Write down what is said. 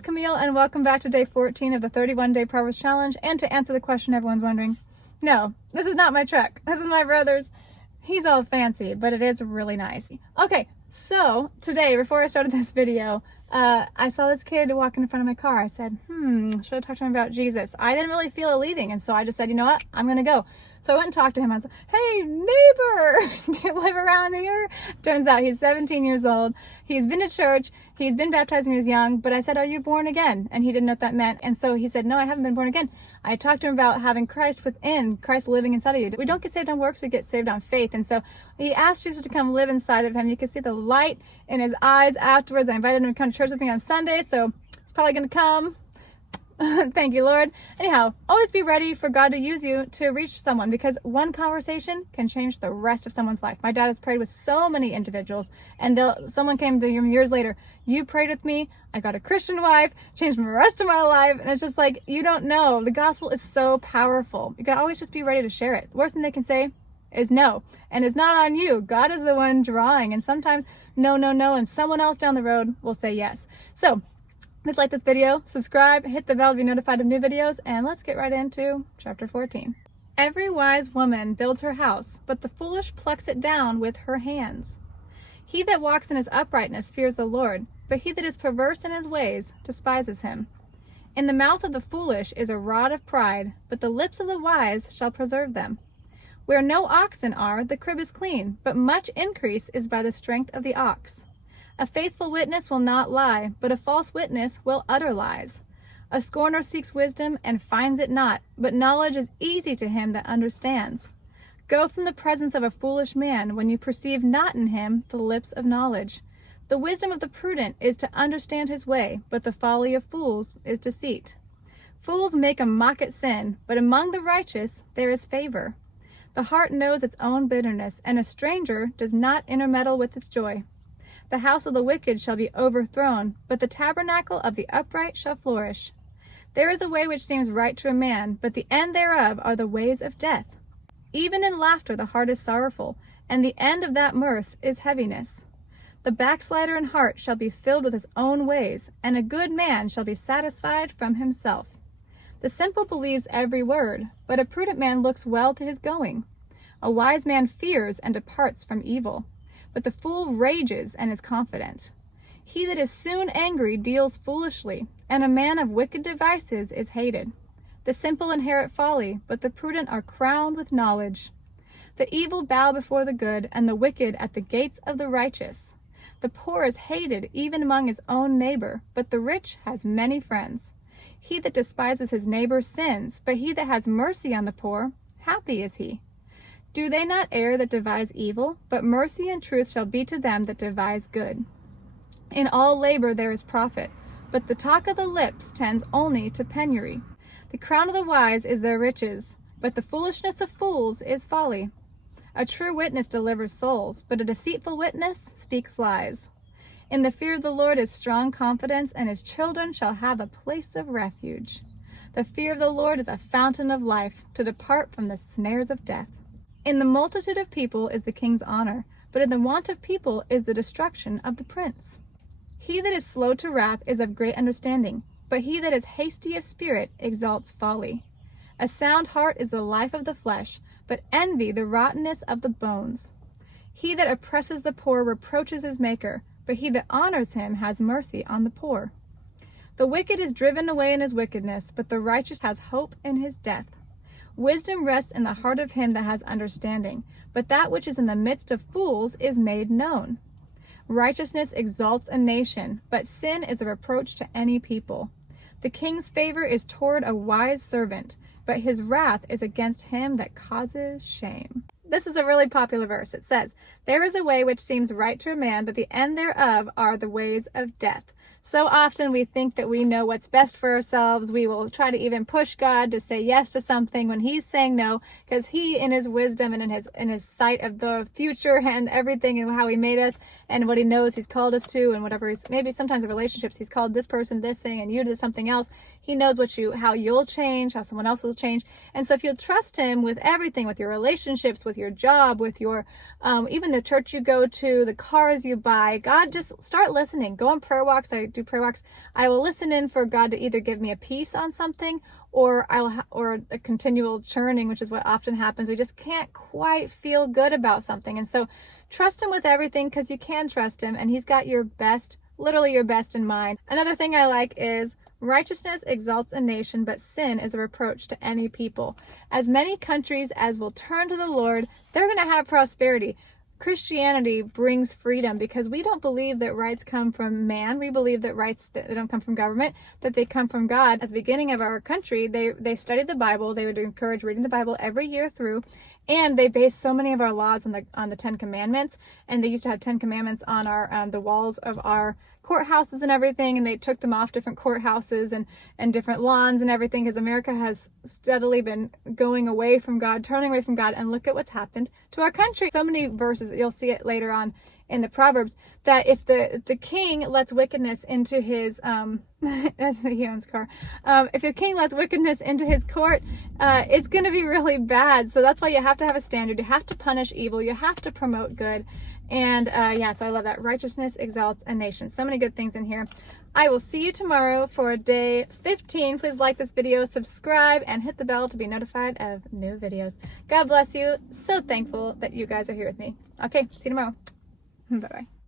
it's Camille, and welcome back to day 14 of the 31-day Proverbs challenge. And to answer the question everyone's wondering, no, this is not my truck. This is my brother's. He's all fancy, but it is really nice. Okay, so today, before I started this video, I saw this kid walking in front of my car. I said, should I talk to him about Jesus? I didn't really feel it leaving, and so I just said, you know what? I'm going to go. So I went and talked to him. I was like, hey, neighbor, do you live around here? Turns out he's 17 years old. He's been to church. He's been baptized when he was young. But I said, are you born again? And he didn't know what that meant. And so he said, no, I haven't been born again. I talked to him about having Christ within, Christ living inside of you. We don't get saved on works, we get saved on faith. And so he asked Jesus to come live inside of him. You can see the light in his eyes afterwards. I invited him to come to church with me on Sunday, so he's probably going to come. Thank you, Lord. Anyhow, always be ready for God to use you to reach someone, because one conversation can change the rest of someone's life. My dad has prayed with so many individuals, and someone came to him years later, you prayed with me, I got a Christian wife, changed the rest of my life. And it's just like, you don't know. The gospel is so powerful. You can always just be ready to share it. The worst thing they can say is no. And it's not on you. God is the one drawing. And sometimes no, and someone else down the road will say yes. So please like this video, subscribe, hit the bell to be notified of new videos, and let's get right into chapter 14. Every wise woman builds her house, but the foolish plucks it down with her hands. He that walks in his uprightness fears the Lord, but he that is perverse in his ways despises him. In the mouth of the foolish is a rod of pride, but the lips of the wise shall preserve them. Where no oxen are, the crib is clean, but much increase is by the strength of the ox. A faithful witness will not lie, but a false witness will utter lies. A scorner seeks wisdom and finds it not, but knowledge is easy to him that understands. Go from the presence of a foolish man when you perceive not in him the lips of knowledge. The wisdom of the prudent is to understand his way, but the folly of fools is deceit. Fools make a mock at sin, but among the righteous there is favor. The heart knows its own bitterness, and a stranger does not intermeddle with its joy. The house of the wicked shall be overthrown, but the tabernacle of the upright shall flourish. There is a way which seems right to a man, but the end thereof are the ways of death. Even in laughter the heart is sorrowful, and the end of that mirth is heaviness. The backslider in heart shall be filled with his own ways, and a good man shall be satisfied from himself. The simple believes every word, but a prudent man looks well to his going. A wise man fears and departs from evil, but the fool rages and is confident. He that is soon angry deals foolishly, and a man of wicked devices is hated. The simple inherit folly, but the prudent are crowned with knowledge. The evil bow before the good, and the wicked at the gates of the righteous. The poor is hated even among his own neighbor, but the rich has many friends. He that despises his neighbor sins, but he that has mercy on the poor, happy is he. Do they not err that devise evil? But mercy and truth shall be to them that devise good. In all labor there is profit, but the talk of the lips tends only to penury. The crown of the wise is their riches, but the foolishness of fools is folly. A true witness delivers souls, but a deceitful witness speaks lies. In the fear of the Lord is strong confidence, and his children shall have a place of refuge. The fear of the Lord is a fountain of life, to depart from the snares of death. In the multitude of people is the king's honor, but in the want of people is the destruction of the prince. He that is slow to wrath is of great understanding, but he that is hasty of spirit exalts folly. A sound heart is the life of the flesh, but envy the rottenness of the bones. He that oppresses the poor reproaches his maker, but he that honors him has mercy on the poor. The wicked is driven away in his wickedness, but the righteous has hope in his death. Wisdom rests in the heart of him that has understanding, but that which is in the midst of fools is made known. Righteousness exalts a nation, but sin is a reproach to any people. The king's favor is toward a wise servant, but his wrath is against him that causes shame. This is a really popular verse. It says, there is a way which seems right to a man, but the end thereof are the ways of death. So often we think that we know what's best for ourselves. We will try to even push God to say yes to something when he's saying no, because he, in his wisdom and in his sight of the future and everything and how he made us, and what he knows he's called us to, and whatever he's, maybe sometimes in relationships he's called this person this thing and you to something else. He knows how you'll change, how someone else will change. And so if you'll trust him with everything, with your relationships, with your job, with your even the church you go to, the cars you buy, God, just start listening. Go on prayer walks. I do prayer walks. I will listen in for God to either give me a peace on something, or or a continual churning, which is what often happens. We just can't quite feel good about something. And so trust him with everything, because you can trust him, and he's got your best, literally your best in mind. Another thing I like is righteousness exalts a nation, but sin is a reproach to any people. As many countries as will turn to the Lord, they're going to have prosperity. Christianity brings freedom, because we don't believe that rights come from man. We believe that rights, that they don't come from government, that they come from God. At the beginning of our country, they studied the Bible. They would encourage reading the Bible every year through, and they based so many of our laws on the 10 Commandments. And they used to have 10 Commandments on our the walls of our courthouses and everything, and they took them off different courthouses and different lawns and everything, because America has steadily been going away from God, turning away from God, and look at what's happened to our country. So many verses, you'll see it later on in the Proverbs, that if the king lets wickedness into his that's he owns car. If the king lets wickedness into his court, it's going to be really bad. So that's why you have to have a standard. You have to punish evil. You have to promote good. And yeah, so I love that. Righteousness exalts a nation. So many good things in here. I will see you tomorrow for day 15. Please like this video, subscribe, and hit the bell to be notified of new videos. God bless you. So thankful that you guys are here with me. Okay, see you tomorrow. Bye-bye.